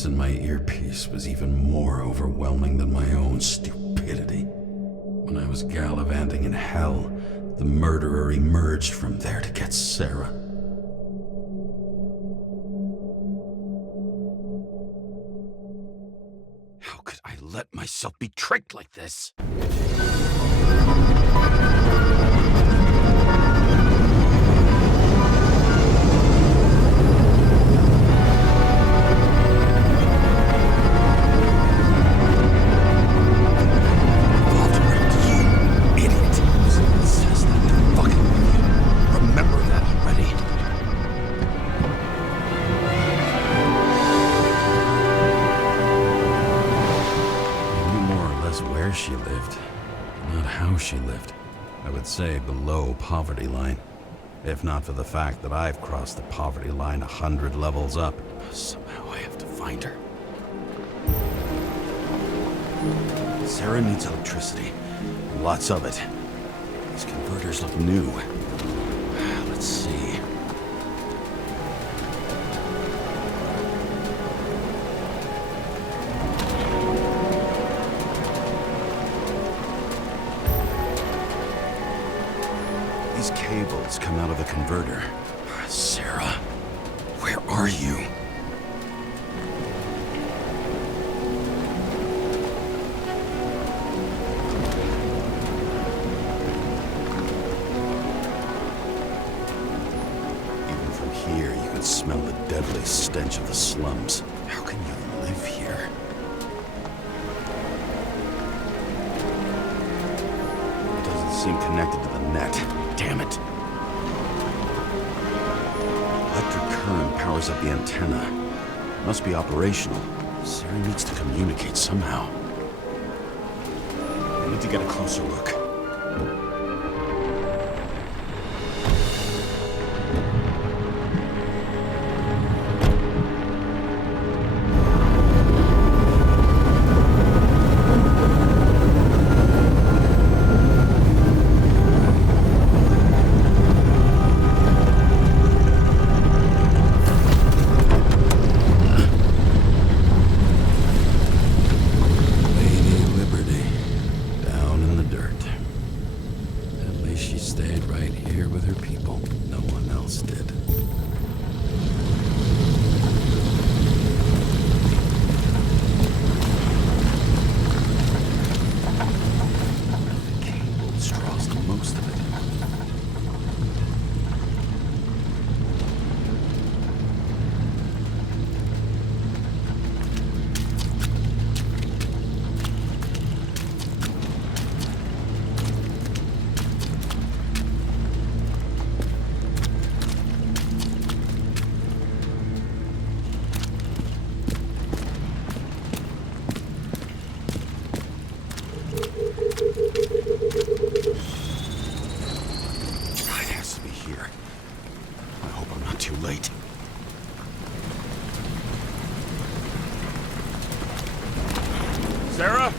voice in my earpiece was even more overwhelming than my own stupidity. When I was gallivanting in hell, the murderer emerged from there to get Sarah. How could I let myself be tricked like this? She lived, not how she lived. I would say below poverty line, if not for the fact that I've crossed the poverty line 100 levels up. Somehow I have to find her. Sarah needs electricity, lots of it. These converters look new. Let's see. These cables come out of the converter. Sarah, where are you? Even from here, you can smell the deadly stench of the slums. How can you live here? It doesn't seem connected to the net. Damn it. Electric current powers up the antenna. Must be operational. Sarah needs to communicate somehow. I need to get a closer look. Sarah?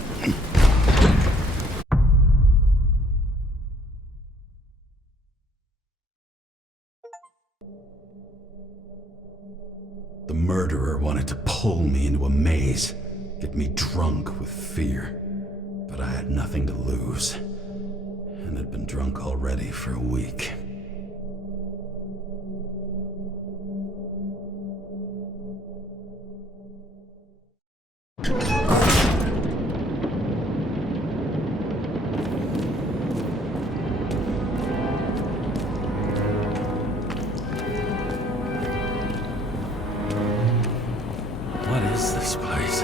The murderer wanted to pull me into a maze, get me drunk with fear. But I had nothing to lose, and had been drunk already for a week. What is this place?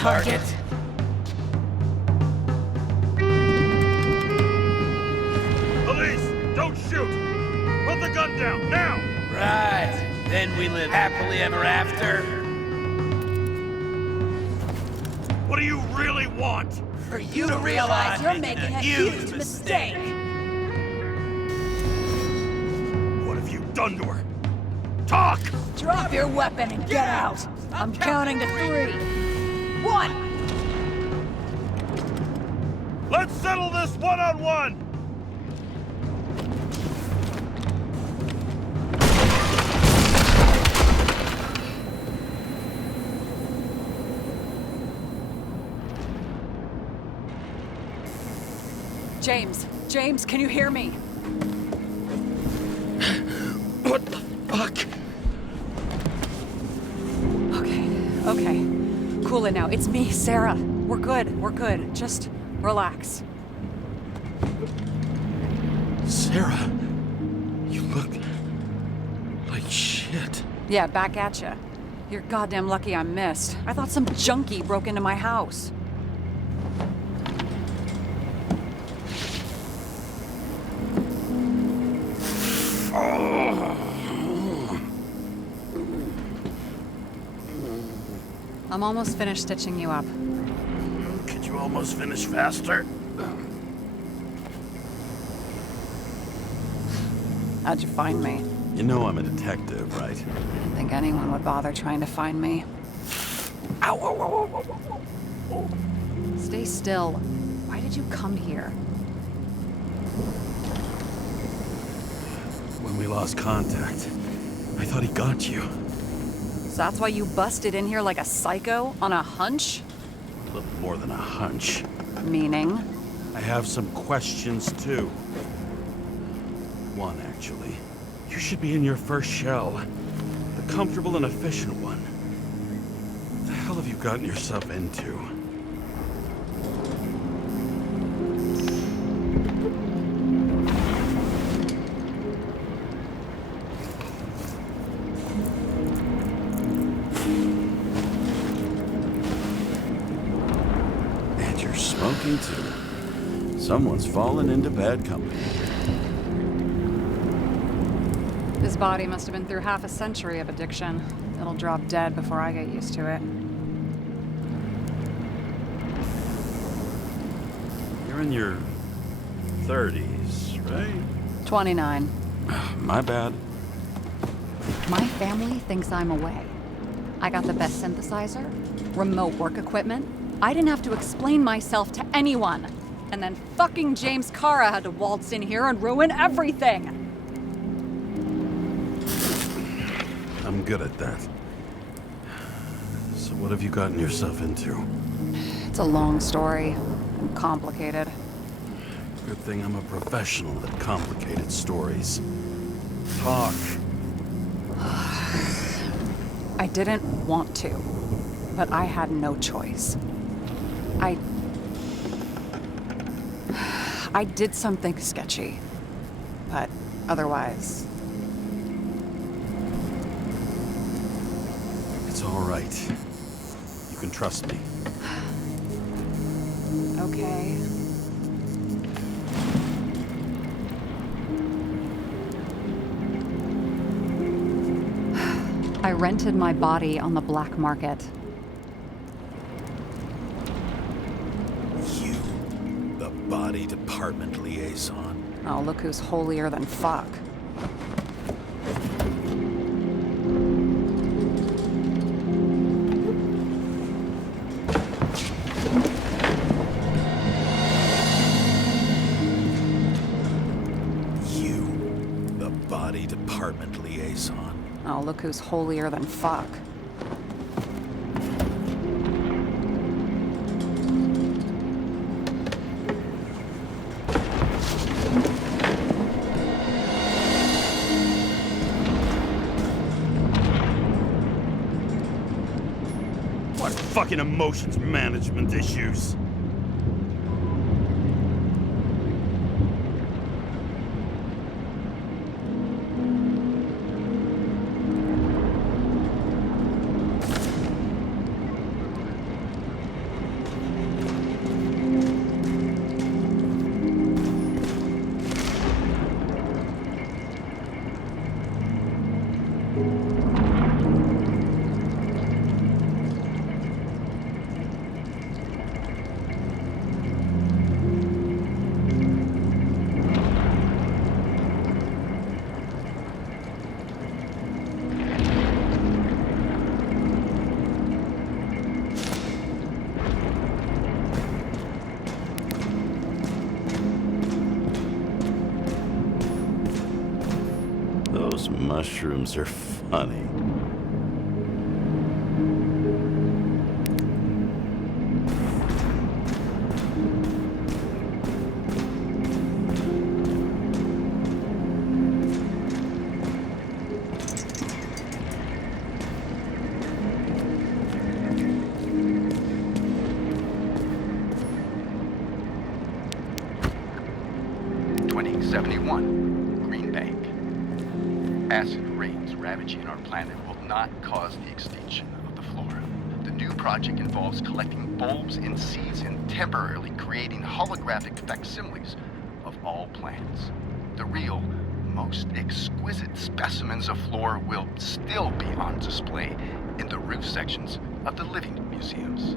target. Police, don't shoot! Put the gun down, now! Right. Then we live happily ever after. What do you really want? For you to realize you're making a huge mistake. What have you done to her? Talk! Drop your weapon and get out. I'm counting to 3. 1. Let's settle this one-on-one! James, can you hear me? What the fuck? Okay. Cool it now. It's me, Sarah. We're good. Just relax. Sarah, you look like shit. Yeah, back at ya. You're goddamn lucky I missed. I thought some junkie broke into my house. I'm almost finished stitching you up. Could you almost finish faster? How'd you find me? You know I'm a detective, right? Didn't think anyone would bother trying to find me. Ow! Stay still. Why did you come here? When we lost contact, I thought he got you. So that's why you busted in here like a psycho on a hunch? A little more than a hunch. Meaning? I have some questions, too. One, actually. You should be in your first shell. The comfortable and efficient one. What the hell have you gotten yourself into? And you're smoking, too. Someone's fallen into bad company. His body must have been through half a century of addiction. It'll drop dead before I get used to it. You're in your 30s, right? 29. My bad. My family thinks I'm away. I got the best synthesizer, remote work equipment. I didn't have to explain myself to anyone. And then fucking James Cara had to waltz in here and ruin everything. I'm good at that. So what have you gotten yourself into? It's a long story. And complicated. Good thing I'm a professional at complicated stories. Talk. I didn't want to, but I had no choice. I did something sketchy, but otherwise... It's all right. You can trust me. Okay. I rented my body on the black market. You, the body department liaison. Oh, look who's holier than fuck. You, the body department liaison. Oh, look who's holier than fuck. What fucking emotions management issues? mushrooms are funny. Acid rains ravaging our planet will not cause the extinction of the flora. The new project involves collecting bulbs and seeds and temporarily creating holographic facsimiles of all plants. The real, most exquisite specimens of flora will still be on display in the roof sections of the living museums.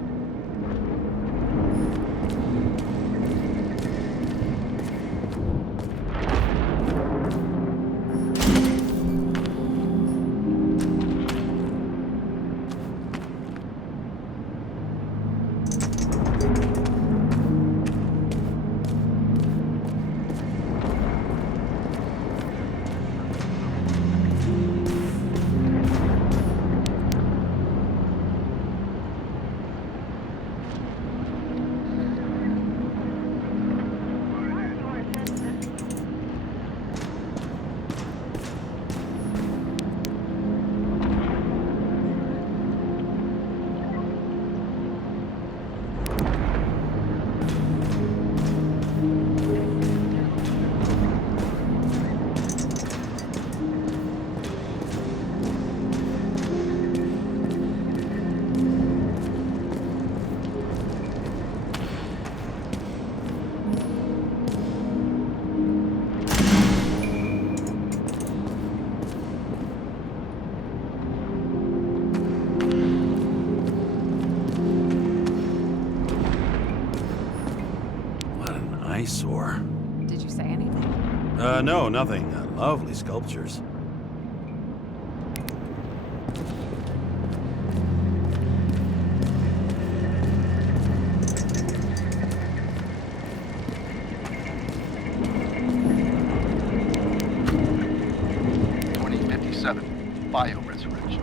Eyesore. Did you say anything? No, nothing. Lovely sculptures. Bioresurrection.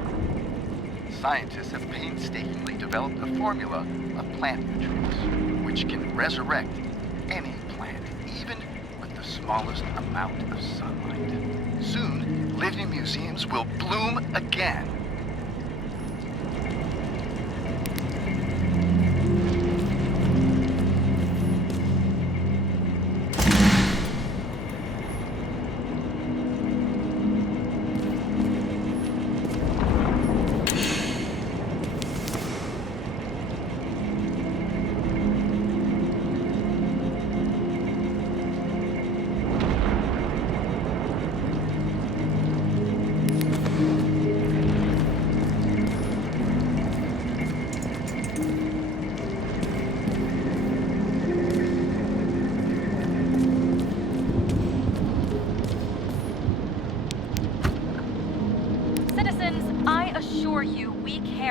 Scientists have painstakingly developed a formula of plant nutrients which can resurrect any plant, even with the smallest amount of sunlight. Soon, living museums will bloom again.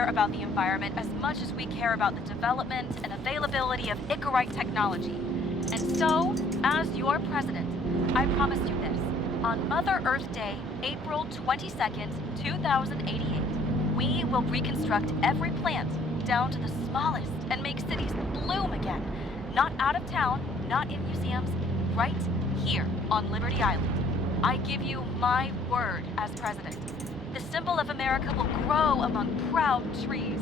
About the environment as much as we care about the development and availability of Icarite technology. And so, as your president, I promise you this. On Mother Earth Day, April 22nd, 2088, we will reconstruct every plant down to the smallest and make cities bloom again. Not out of town, not in museums, right here on Liberty Island. I give you my word as president. The symbol of America will grow among proud trees.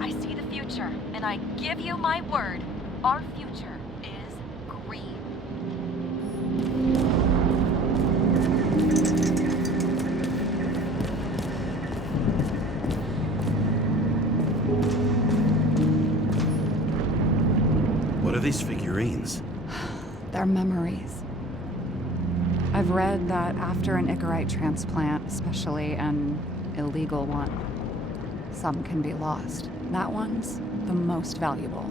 I see the future, and I give you my word. Our future is green. What are these figurines? They're memories. I've read that after an Icarite transplant, especially an illegal one, some can be lost. That one's the most valuable.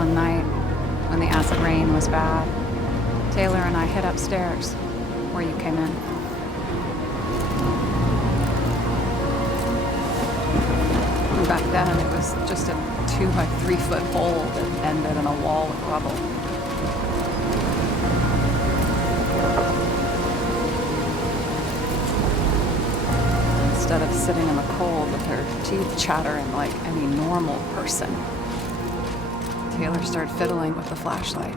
One night, when the acid rain was bad, Taylor and I hid upstairs, where you came in. And back then, it was just a 2 by 3 foot hole that ended in a wall of rubble. Instead of sitting in the cold with her teeth chattering like any normal person, Taylor started fiddling with the flashlight.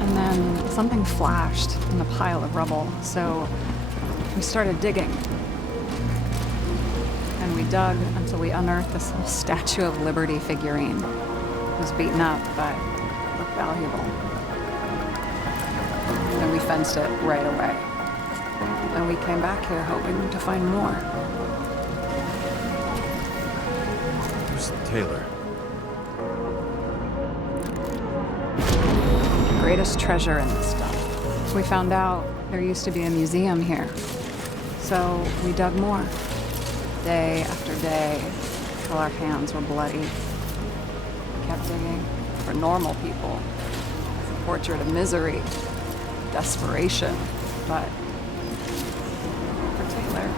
And then something flashed in the pile of rubble, so we started digging. And we dug until we unearthed this little Statue of Liberty figurine. It was beaten up, but it looked valuable. And we fenced it right away. And we came back here hoping to find more. Who's Taylor? The greatest treasure in this stuff. We found out there used to be a museum here. So we dug more. Day after day, till our hands were bloody. We kept digging for normal people. It's a portrait of misery, desperation, but for Taylor,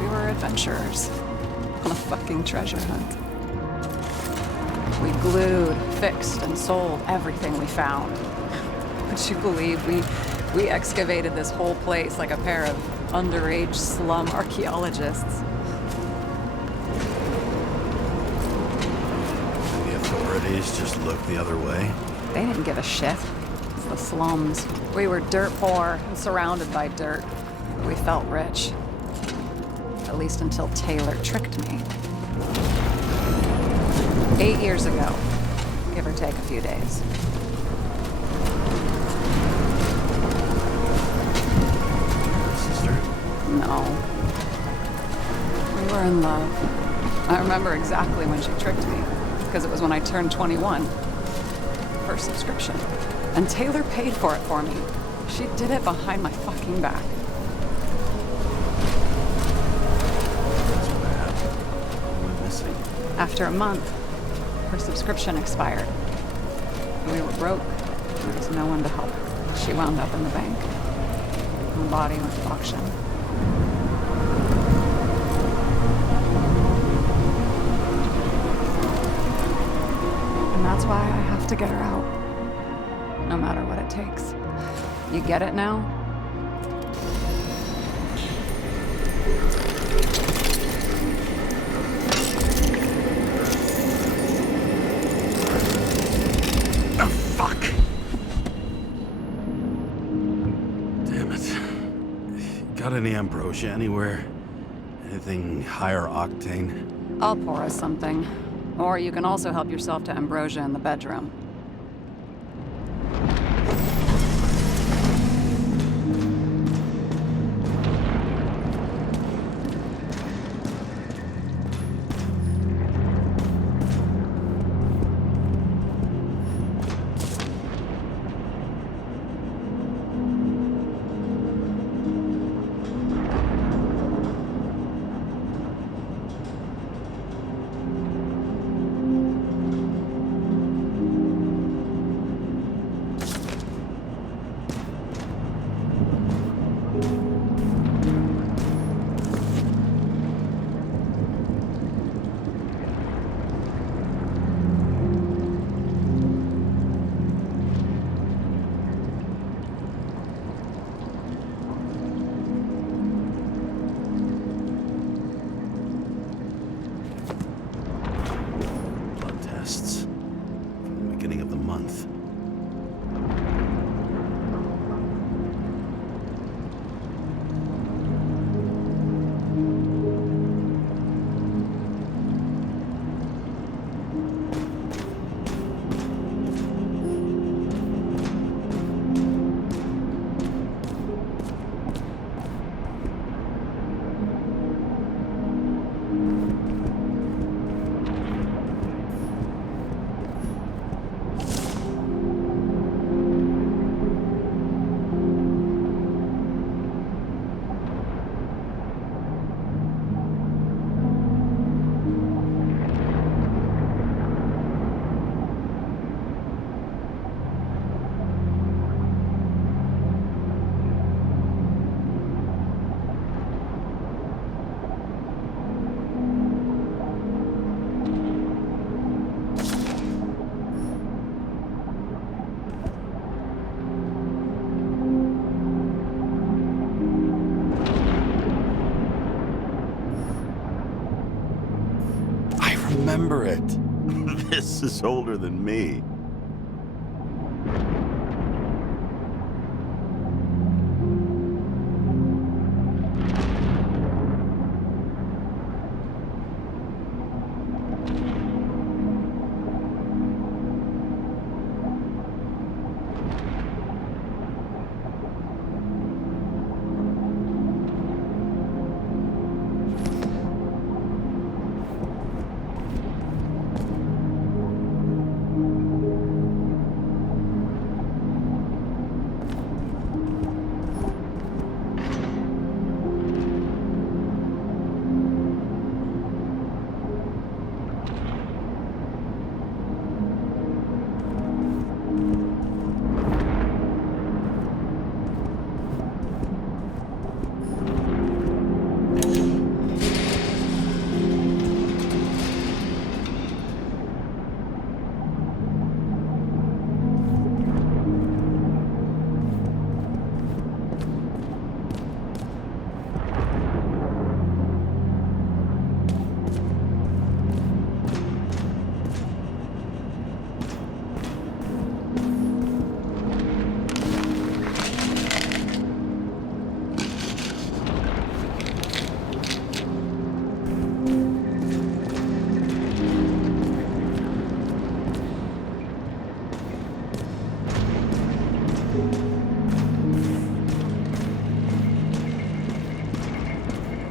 we were adventurers on a fucking treasure hunt. We glued, fixed, and sold everything we found. Would you believe we excavated this whole place like a pair of underage slum archaeologists? And the authorities just looked the other way? They didn't give a shit. It's the slums. We were dirt poor and surrounded by dirt. We felt rich. At least until Taylor tricked me. 8 years ago, give or take a few days. Sister? No. We were in love. I remember exactly when she tricked me, because it was when I turned 21. First subscription. And Taylor paid for it for me. She did it behind my fucking back. That's what happened. I went missing. After a month, her subscription expired. We were broke. There was no one to help. She wound up in the bank. And the body went to auction. And that's why I have to get her out. No matter what it takes. You get it now? Oh, fuck! Damn it. Got any ambrosia anywhere? Anything higher octane? I'll pour us something. Or you can also help yourself to ambrosia in the bedroom. remember it. This is older than me.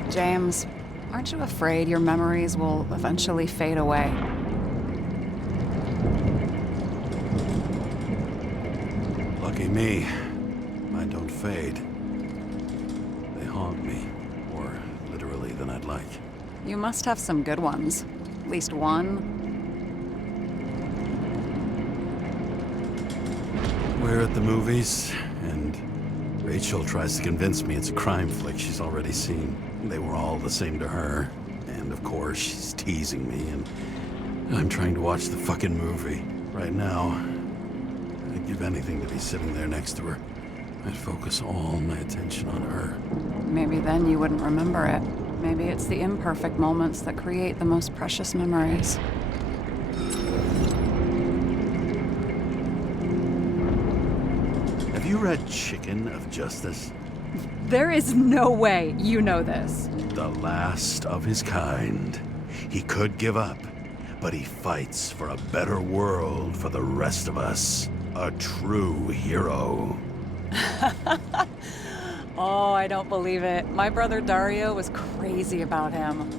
James, aren't you afraid your memories will eventually fade away? Lucky me. Mine don't fade. They haunt me. More literally than I'd like. You must have some good ones. At least one. We're at the movies, and Rachel tries to convince me it's a crime flick she's already seen. They were all the same to her. And of course, she's teasing me, and I'm trying to watch the fucking movie. Right now, I'd give anything to be sitting there next to her. I'd focus all my attention on her. Maybe then you wouldn't remember it. Maybe it's the imperfect moments that create the most precious memories. Have you read Chicken of Justice? There is no way you know this. The last of his kind. He could give up, but he fights for a better world for the rest of us. A true hero. Oh, I don't believe it. My brother Dario was crazy about him.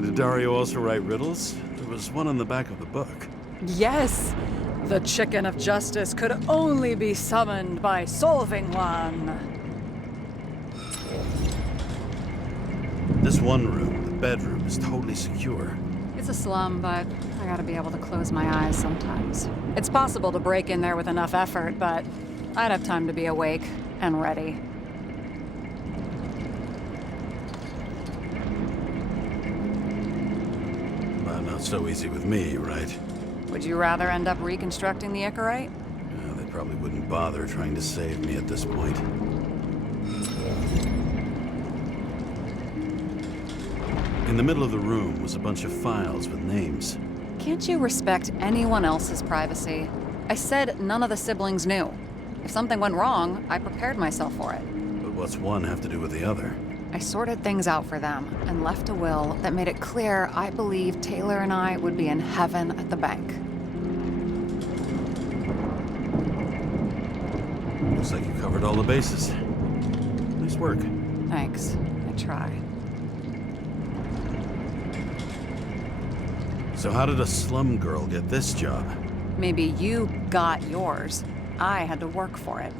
Did Dario also write riddles? There was one on the back of the book. Yes! The Chicken of Justice could only be summoned by solving one. This one room, the bedroom, is totally secure. It's a slum, but I gotta be able to close my eyes sometimes. It's possible to break in there with enough effort, but I'd have time to be awake and ready. But not so easy with me, right? Would you rather end up reconstructing the Icarite? They probably wouldn't bother trying to save me at this point. In the middle of the room was a bunch of files with names. Can't you respect anyone else's privacy? I said none of the siblings knew. If something went wrong, I prepared myself for it. But what's one have to do with the other? I sorted things out for them and left a will that made it clear I believed Taylor and I would be in heaven at the bank. Looks like you covered all the bases. Nice work. Thanks. I try. So how did a slum girl get this job? Maybe you got yours. I had to work for it.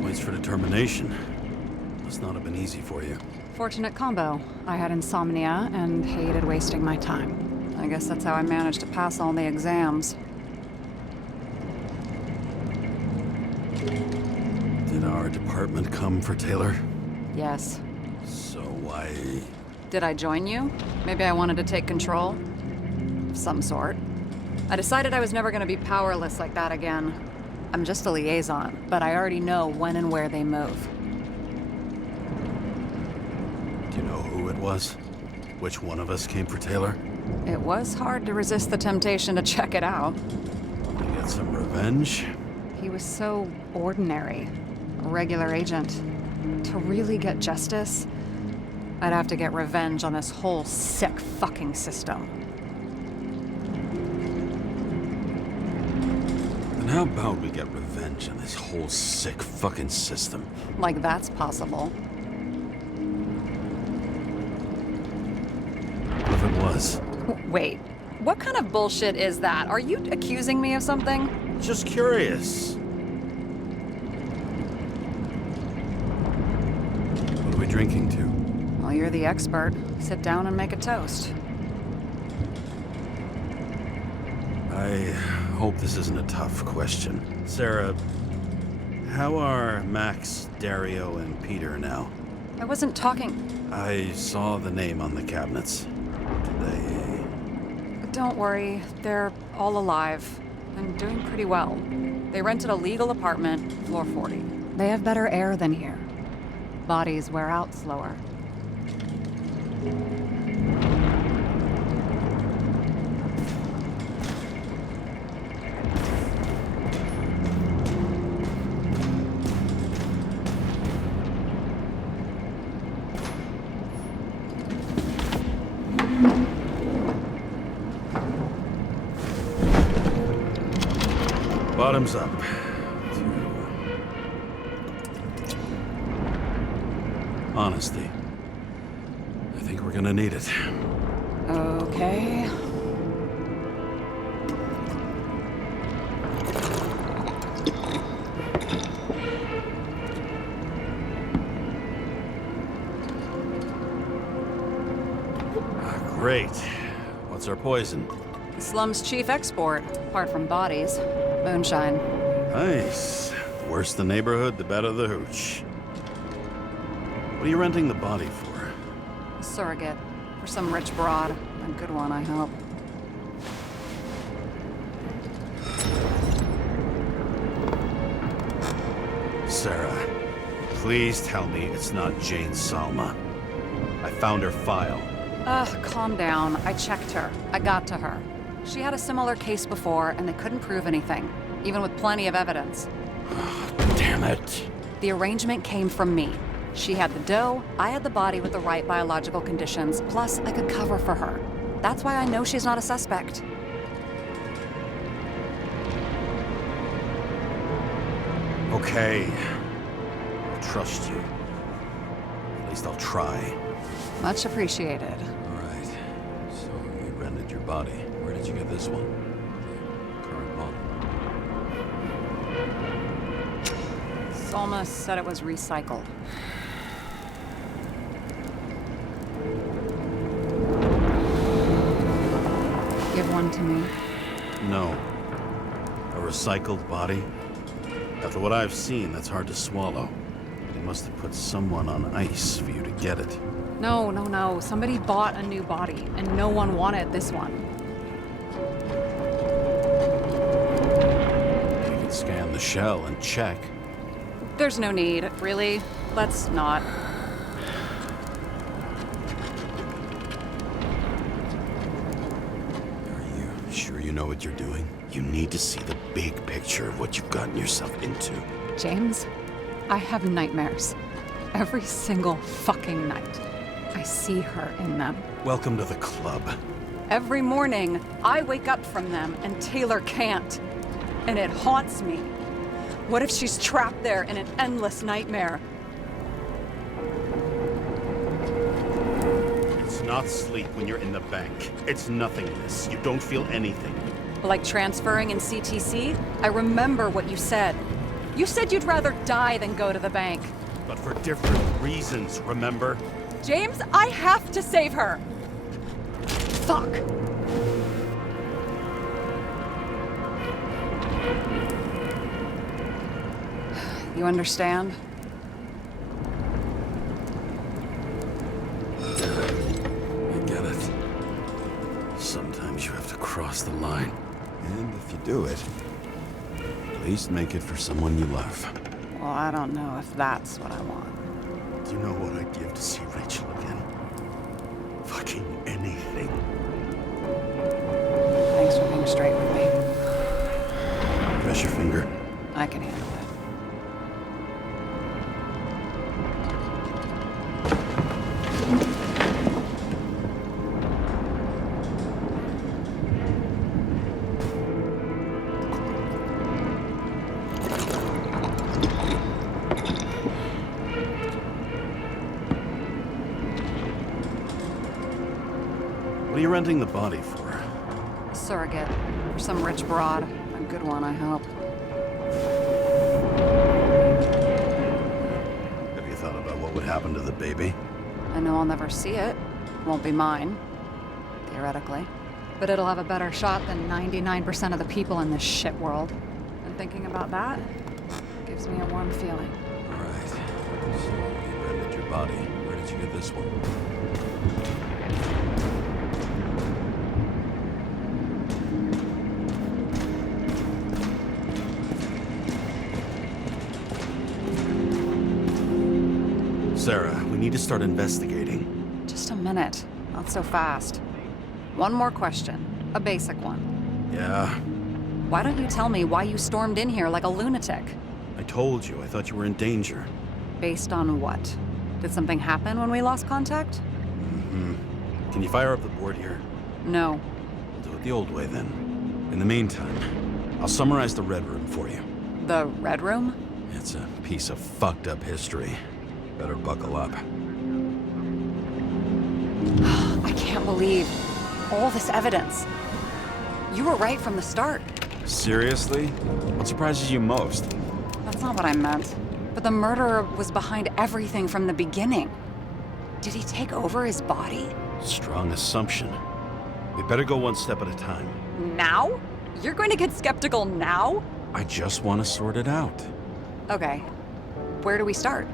Points for determination. Must not have been easy for you. Fortunate combo. I had insomnia and hated wasting my time. I guess that's how I managed to pass all the exams. Did our department come for Taylor? Yes. So why... Did I join you? Maybe I wanted to take control? Of some sort. I decided I was never gonna be powerless like that again. I'm just a liaison, but I already know when and where they move. Do you know who it was? Which one of us came for Taylor? It was hard to resist the temptation to check it out. To get some revenge? He was so ordinary. A regular agent. To really get justice, I'd have to get revenge on this whole sick fucking system. Then how about we get revenge on this whole sick fucking system? Like that's possible. What if it was? Wait, what kind of bullshit is that? Are you accusing me of something? Just curious. What are we drinking to? Well, you're the expert. Sit down and make a toast. I hope this isn't a tough question. Sarah, how are Max, Dario, and Peter now? I wasn't talking... I saw the name on the cabinets. Don't worry, they're all alive and doing pretty well. They rented a legal apartment, floor 40. They have better air than here. Bodies wear out slower. Bottoms up. Honesty. I think we're gonna need it. Okay. Great. What's our poison? Slum's chief export, apart from bodies. Moonshine. Nice. The worse the neighborhood, the better the hooch. What are you renting the body for? A surrogate. For some rich broad. A good one, I hope. Sarah, please tell me it's not Jane Salma. I found her file. Ugh, calm down. I checked her. I got to her. She had a similar case before, and they couldn't prove anything, even with plenty of evidence. Damn it. The arrangement came from me. She had the dough, I had the body with the right biological conditions, plus I could cover for her. That's why I know she's not a suspect. Okay. I'll trust you. At least I'll try. Much appreciated. All right. So you rented your body. Where did you get this one? The current model. Salma said it was recycled. Give one to me. No. A recycled body? After what I've seen, that's hard to swallow. They must have put someone on ice for you to get it. No. Somebody bought a new body, and no one wanted this one. You can scan the shell and check. There's no need, really. Let's not. Are you sure you know what you're doing? You need to see the big picture of what you've gotten yourself into. James, I have nightmares. Every single fucking night. I see her in them. Welcome to the club. Every morning, I wake up from them and Taylor can't. And it haunts me. What if she's trapped there in an endless nightmare? It's not sleep when you're in the bank. It's nothingness. You don't feel anything. Like transferring in CTC? I remember what you said. You said you'd rather die than go to the bank. But for different reasons, remember? James, I have to save her! Fuck! You understand? I get it. Sometimes you have to cross the line. And if you do it, at least make it for someone you love. Well, I don't know if that's what I want. Do you know what I'd give to see Rachel again? Fucking anything. Thanks for being straight with me. Press your finger. I can handle it. What are you renting the body for? Surrogate. For some rich broad. A good one, I hope. Have you thought about what would happen to the baby? I know I'll never see it. Won't be mine. Theoretically. But it'll have a better shot than 99% of the people in this shit world. And thinking about that gives me a warm feeling. All right. So you rented your body. Where did you get this one? Sarah, we need to start investigating. Just a minute. Not so fast. One more question. A basic one. Yeah, Why don't you tell me why you stormed in here like a lunatic? I told you. I thought you were in danger. Based on what? Did something happen when we lost contact? Can you fire up the board here? No. We'll do it the old way then. In the meantime, I'll summarize the Red Room for you. The Red Room? It's a piece of fucked up history. Better buckle up. I can't believe all this evidence. You were right from the start. Seriously? What surprises you most? That's not what I meant. But the murderer was behind everything from the beginning. Did he take over his body? Strong assumption. We better go one step at a time. Now? You're going to get skeptical now? I just want to sort it out. Okay. Where do we start?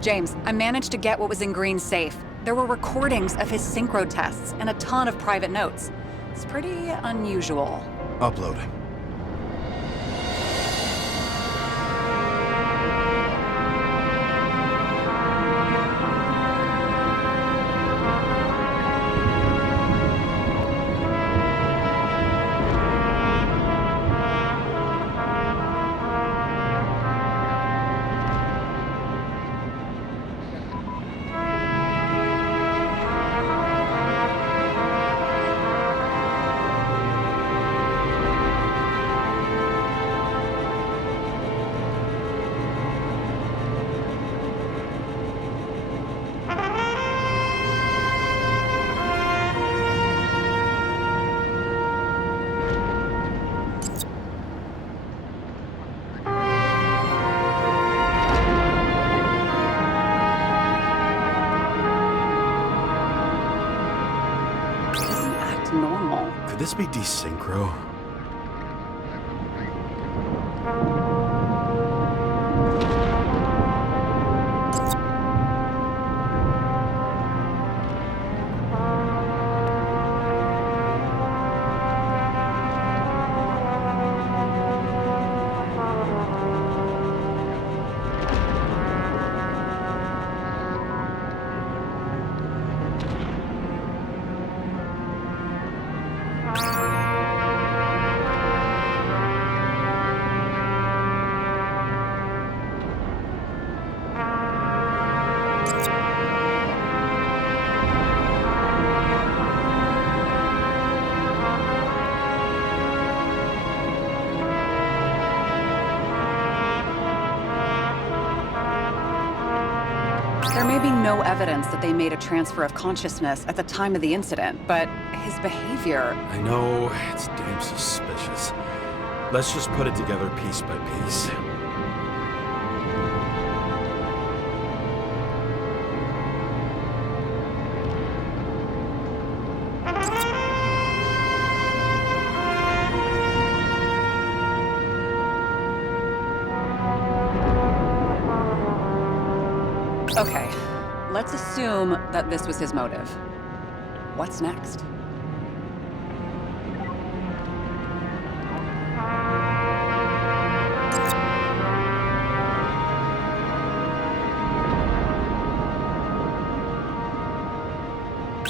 James, I managed to get what was in Green's safe. There were recordings of his synchro tests and a ton of private notes. It's pretty unusual. Upload. Normal. Could this be desynchro? There may be no evidence that they made a transfer of consciousness at the time of the incident, but his behavior... I know, it's damn suspicious. Let's just put it together piece by piece. Okay, let's assume that this was his motive. What's next?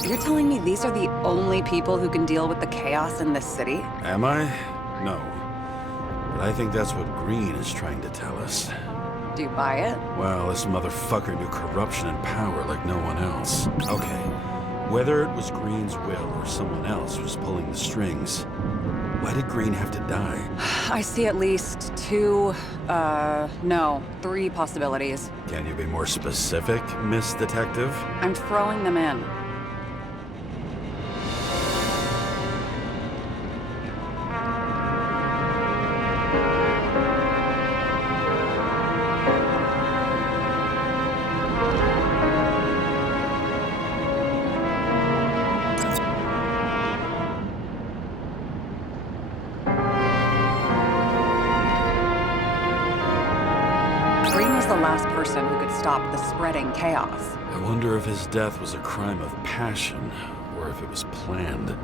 You're telling me these are the only people who can deal with the chaos in this city? Am I? No. But I think that's what Green is trying to tell us. Do you buy it? Well, this motherfucker knew corruption and power like no one else. Okay, whether it was Green's will or someone else was pulling the strings, why did Green have to die? I see at least three possibilities. Can you be more specific, Miss Detective? I'm throwing them in. Green was the last person who could stop the spreading chaos. I wonder if his death was a crime of passion, or if it was planned.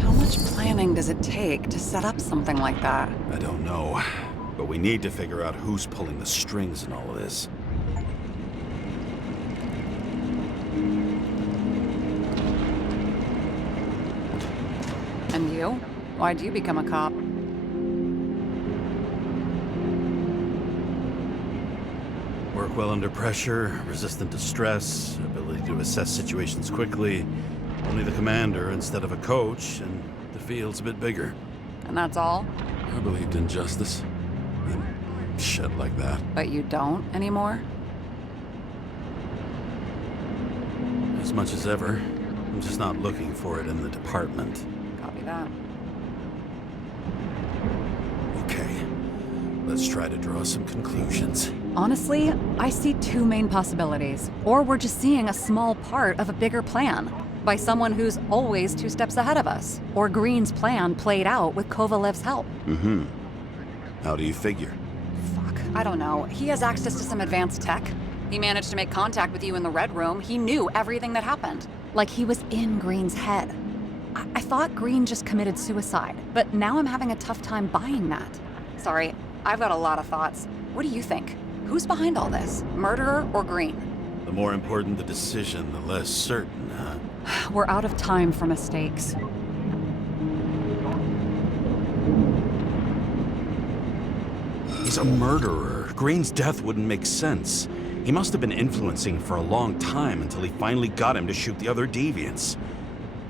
How much planning does it take to set up something like that? I don't know, but we need to figure out who's pulling the strings in all of this. And you? Why'd you become a cop? Work well under pressure, resistant to stress, ability to assess situations quickly. Only the commander instead of a coach, and the field's a bit bigger. And that's all? I believed in justice. And shit like that. But you don't anymore? As much as ever. I'm just not looking for it in the department. Copy that. Okay. Let's try to draw some conclusions. Honestly, I see two main possibilities. Or we're just seeing a small part of a bigger plan by someone who's always 2 steps ahead of us. Or Green's plan played out with Kovalev's help. Mm-hmm. How do you figure? Fuck, I don't know. He has access to some advanced tech. He managed to make contact with you in the Red Room. He knew everything that happened. Like he was in Green's head. I thought Green just committed suicide, but now I'm having a tough time buying that. Sorry, I've got a lot of thoughts. What do you think? Who's behind all this? Murderer or Green? The more important the decision, the less certain, huh? We're out of time for mistakes. He's a murderer. Green's death wouldn't make sense. He must have been influencing for a long time until he finally got him to shoot the other deviants.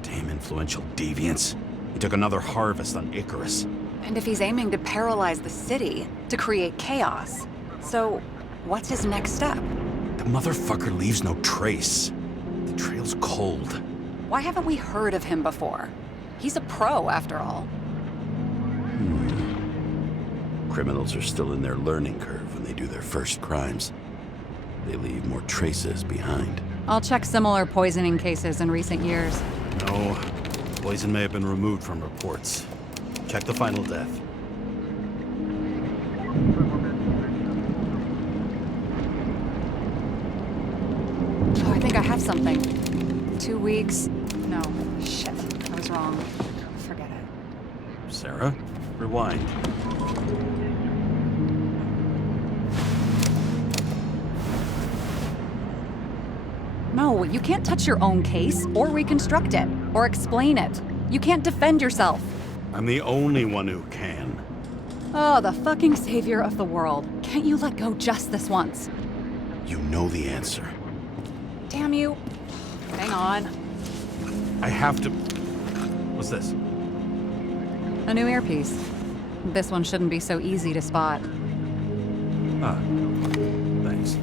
Damn influential deviants. He took another harvest on Icarus. And if he's aiming to paralyze the city, to create chaos, so what's his next step? The motherfucker leaves no trace. The trail's cold. Why haven't we heard of him before? He's a pro, after all. Criminals are still in their learning curve when they do their first crimes. They leave more traces behind. I'll check similar poisoning cases in recent years. No, poison may have been removed from reports. Check the final death. Oh, I think I have something. 2 weeks. No, shit. I was wrong. Forget it. Sarah, rewind. No, you can't touch your own case, or reconstruct it, or explain it. You can't defend yourself. I'm the only one who can. Oh, the fucking savior of the world. Can't you let go just this once? You know the answer. Damn you. Hang on. I have to... What's this? A new earpiece. This one shouldn't be so easy to spot. Ah, thanks.